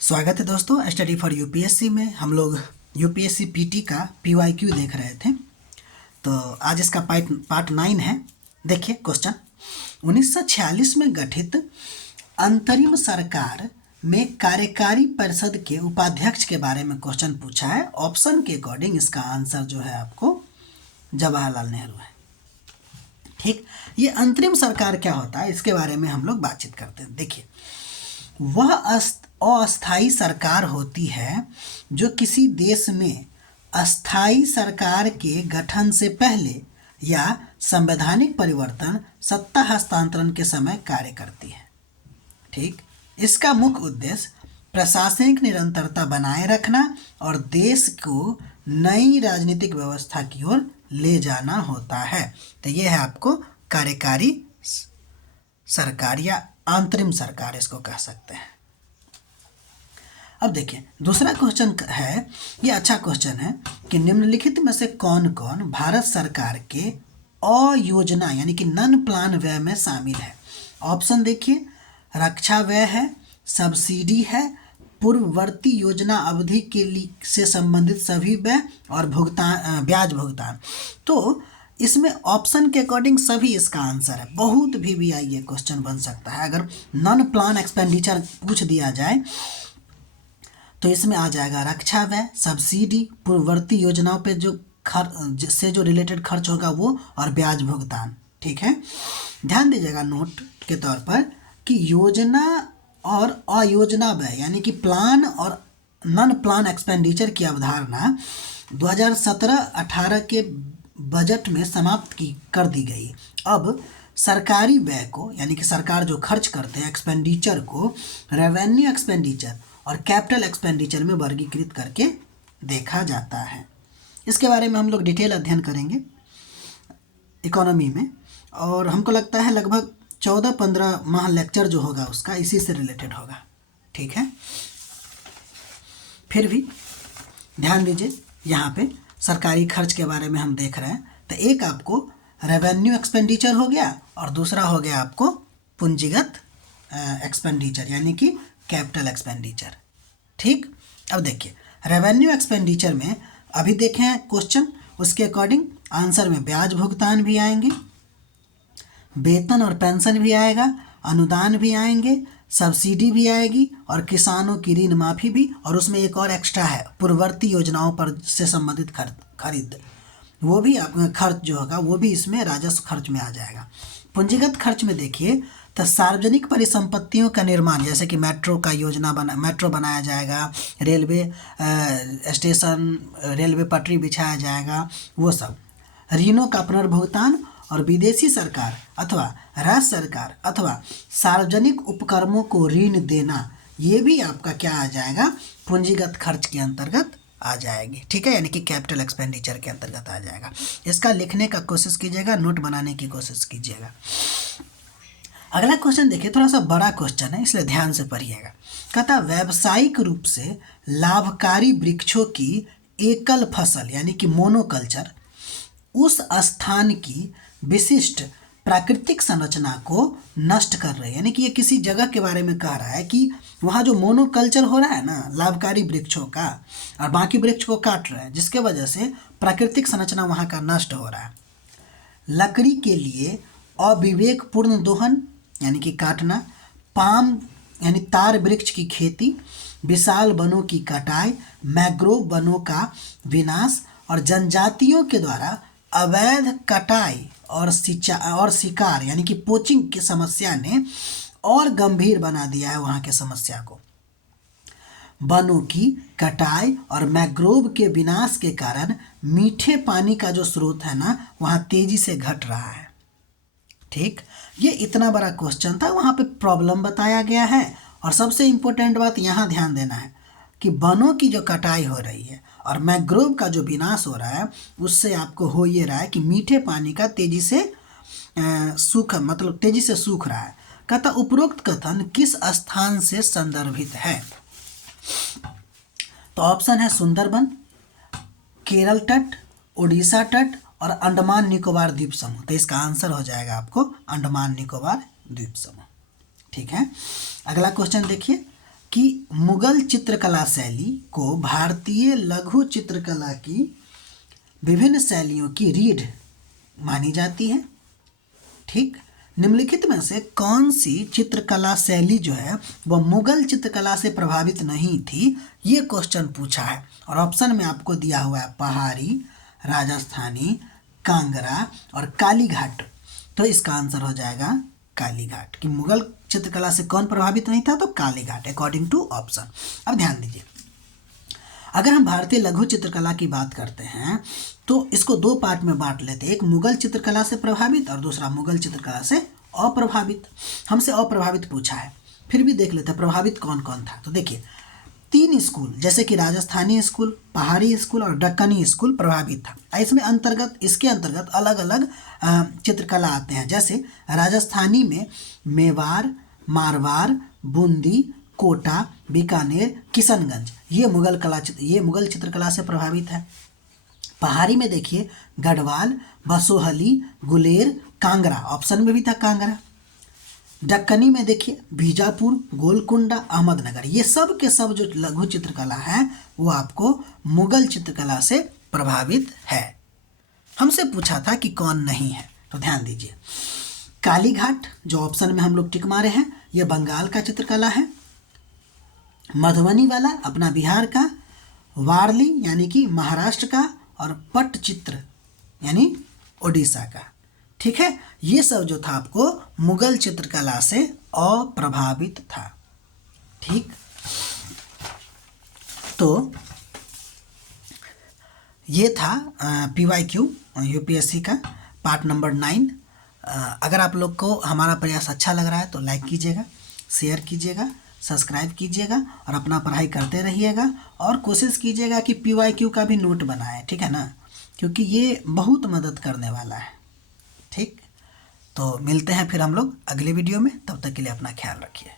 स्वागत है दोस्तों। स्टडी फॉर यूपीएससी में हम लोग यूपीएससी पीटी का पीवाईक्यू देख रहे थे। तो आज इसका पार्ट 9 है। देखिए क्वेश्चन, 1946 में गठित अंतरिम सरकार में कार्यकारी परिषद के उपाध्यक्ष के बारे में क्वेश्चन पूछा है। ऑप्शन के अकॉर्डिंग इसका आंसर जो है आपको जवाहरलाल नेहरू है। ठीक, ये अंतरिम सरकार क्या होता है इसके बारे में हम लोग बातचीत करते हैं। देखिए, वह अस्थायी सरकार होती है जो किसी देश में अस्थायी सरकार के गठन से पहले या संवैधानिक परिवर्तन, सत्ता हस्तांतरण के समय कार्य करती है। ठीक, इसका मुख्य उद्देश्य प्रशासनिक निरंतरता बनाए रखना और देश को नई राजनीतिक व्यवस्था की ओर ले जाना होता है। तो ये है आपको कार्यकारी सरकार या अंतरिम सरकार इसको कह सकते हैं। अब देखिए दूसरा क्वेश्चन है, ये अच्छा क्वेश्चन है कि निम्नलिखित में से कौन कौन भारत सरकार के अयोजना यानी कि नॉन प्लान व्यय में शामिल है। ऑप्शन देखिए, रक्षा व्यय है, सब्सिडी है, पूर्ववर्ती योजना अवधि के लिए से संबंधित सभी व्यय और भुगतान, ब्याज भुगतान। तो इसमें ऑप्शन के अकॉर्डिंग सभी इसका आंसर है। बहुत भी ये क्वेश्चन बन सकता है। अगर नॉन प्लान एक्सपेंडिचर पूछ दिया जाए तो इसमें आ जाएगा रक्षा व्यय, सब्सिडी, पूर्ववर्ती योजनाओं पे जो जिससे जो रिलेटेड खर्च होगा वो, और ब्याज भुगतान। ठीक है, ध्यान दीजिएगा नोट के तौर पर कि योजना और अयोजना व्यय यानी कि प्लान और नॉन प्लान एक्सपेंडिचर की अवधारणा 2017-18 के बजट में समाप्त कर दी गई। अब सरकारी व्यय को यानी कि सरकार जो खर्च करते हैं एक्सपेंडिचर को रेवेन्यू एक्सपेंडिचर और कैपिटल एक्सपेंडिचर में वर्गीकृत करके देखा जाता है। इसके बारे में हम लोग डिटेल अध्ययन करेंगे इकोनॉमी में, और हमको लगता है लगभग 14-15 माह लेक्चर जो होगा उसका इसी से रिलेटेड होगा। ठीक है, फिर भी ध्यान दीजिए, यहाँ पे सरकारी खर्च के बारे में हम देख रहे हैं। तो एक आपको रेवेन्यू एक्सपेंडिचर हो गया और दूसरा हो गया आपको पूंजीगत एक्सपेंडिचर यानी कि कैपिटल एक्सपेंडिचर। ठीक, अब देखिए रेवेन्यू एक्सपेंडिचर में अभी देखें क्वेश्चन, उसके अकॉर्डिंग आंसर में ब्याज भुगतान भी आएंगे, वेतन और पेंशन भी आएगा, अनुदान भी आएंगे, सब्सिडी भी आएगी और किसानों की ऋण माफ़ी भी। और उसमें एक और एक्स्ट्रा है, पूर्ववर्ती योजनाओं पर से संबंधित खरीद, वो भी खर्च जो होगा वो भी इसमें राजस्व खर्च में आ जाएगा। पूंजीगत खर्च में देखिए तो सार्वजनिक परिसंपत्तियों का निर्माण, जैसे कि मेट्रो का मेट्रो बनाया जाएगा, रेलवे स्टेशन, रेलवे पटरी बिछाया जाएगा, वो सब। ऋणों का पुनर्भुगतान और विदेशी सरकार अथवा राज्य सरकार अथवा सार्वजनिक उपक्रमों को ऋण देना, ये भी आपका क्या आ जाएगा, पूंजीगत खर्च के अंतर्गत आ जाएगी। ठीक है, यानी कि कैपिटल एक्सपेंडिचर के अंतर्गत आ जाएगा। इसका लिखने का कोशिश कीजिएगा, नोट बनाने की कोशिश कीजिएगा। अगला क्वेश्चन देखिए, थोड़ा सा बड़ा क्वेश्चन है इसलिए ध्यान से पढ़िएगा। कहता व्यावसायिक रूप से लाभकारी वृक्षों की एकल फसल यानी कि मोनोकल्चर उस स्थान की विशिष्ट प्राकृतिक संरचना को नष्ट कर रही है। यानी कि ये किसी जगह के बारे में कह रहा है कि वहाँ जो मोनोकल्चर हो रहा है ना लाभकारी वृक्षों का, और बाकी वृक्ष को काट रहा है, जिसके वजह से प्राकृतिक संरचना वहाँ का नष्ट हो रहा है। लकड़ी के लिए अविवेकपूर्ण दोहन यानी कि काटना, पाम यानी तार वृक्ष की खेती, विशाल वनों की कटाई, मैंग्रोव वनों का विनाश और जनजातियों के द्वारा अवैध कटाई और शिकार यानी कि पोचिंग की समस्या ने और गंभीर बना दिया है वहाँ के समस्या को। वनों की कटाई और मैंग्रोव के विनाश के कारण मीठे पानी का जो स्रोत है ना वहाँ तेजी से घट रहा है। ठीक, ये इतना बड़ा क्वेश्चन था, वहाँ पे प्रॉब्लम बताया गया है। और सबसे इम्पोर्टेंट बात यहाँ ध्यान देना है कि वनों की जो कटाई हो रही है और मैंग्रोव का जो विनाश हो रहा है उससे आपको हो ये रहा है कि मीठे पानी का तेजी से तेजी से सूख रहा है। कहता उपरोक्त कथन किस स्थान से संदर्भित है। तो ऑप्शन है सुंदरबन, केरल तट, उड़ीसा तट और अंडमान निकोबार द्वीप समूह। तो इसका आंसर हो जाएगा आपको अंडमान निकोबार द्वीप समूह। ठीक है, अगला क्वेश्चन देखिए कि मुगल चित्रकला शैली को भारतीय लघु चित्रकला की विभिन्न शैलियों की रीढ़ मानी जाती है। ठीक, निम्नलिखित में से कौन सी चित्रकला शैली जो है वह मुगल चित्रकला से प्रभावित नहीं थी, ये क्वेश्चन पूछा है। और ऑप्शन में आपको दिया हुआ है पहाड़ी, राजस्थानी, कांगड़ा और कालीघाट। तो इसका आंसर हो जाएगा कालीघाट। कि मुगल चित्रकला से कौन प्रभावित नहीं था, तो कालीघाट, अकॉर्डिंग टू ऑप्शन। अब ध्यान दीजिए, अगर हम भारतीय लघु चित्रकला की बात करते हैं तो इसको दो पार्ट में बांट लेते हैं, एक मुगल चित्रकला से प्रभावित और दूसरा मुगल चित्रकला से अप्रभावित। हमसे अप्रभावित पूछा है, फिर भी देख लेते हैं प्रभावित कौन कौन था। तो देखिए, 3 स्कूल जैसे कि राजस्थानी स्कूल, पहाड़ी स्कूल और दक्कनी स्कूल प्रभावित था। इसमें इसके अंतर्गत अलग अलग चित्रकला आते हैं। जैसे राजस्थानी में मेवाड़, मारवाड़, बूंदी, कोटा, बीकानेर, किशनगंज, ये मुगल चित्रकला से प्रभावित है। पहाड़ी में देखिए गढ़वाल, बसोहली, गुलेर, कांगड़ा, ऑप्शन में भी था कांगड़ा। दक्कनी में देखिए बीजापुर, गोलकुंडा, अहमदनगर, ये सब के सब जो लघु चित्रकला है वो आपको मुगल चित्रकला से प्रभावित है। हमसे पूछा था कि कौन नहीं है, तो ध्यान दीजिए, कालीघाट जो ऑप्शन में हम लोग टिक मारे हैं, ये बंगाल का चित्रकला है। मधुबनी वाला अपना बिहार का, वारली यानी कि महाराष्ट्र का, और पट्टचित्र यानी उड़ीसा का। ठीक है, ये सब जो था आपको मुगल चित्रकला से अप्रभावित था। ठीक, तो ये था PYQ UPSC का पार्ट नंबर 9। अगर आप लोग को हमारा प्रयास अच्छा लग रहा है तो लाइक कीजिएगा, शेयर कीजिएगा, सब्सक्राइब कीजिएगा और अपना पढ़ाई करते रहिएगा। और कोशिश कीजिएगा कि PYQ का भी नोट बनाएं, ठीक है ना, क्योंकि ये बहुत मदद करने वाला है। ठीक, तो मिलते हैं फिर हम लोग अगले वीडियो में, तब तक के लिए अपना ख्याल रखिए।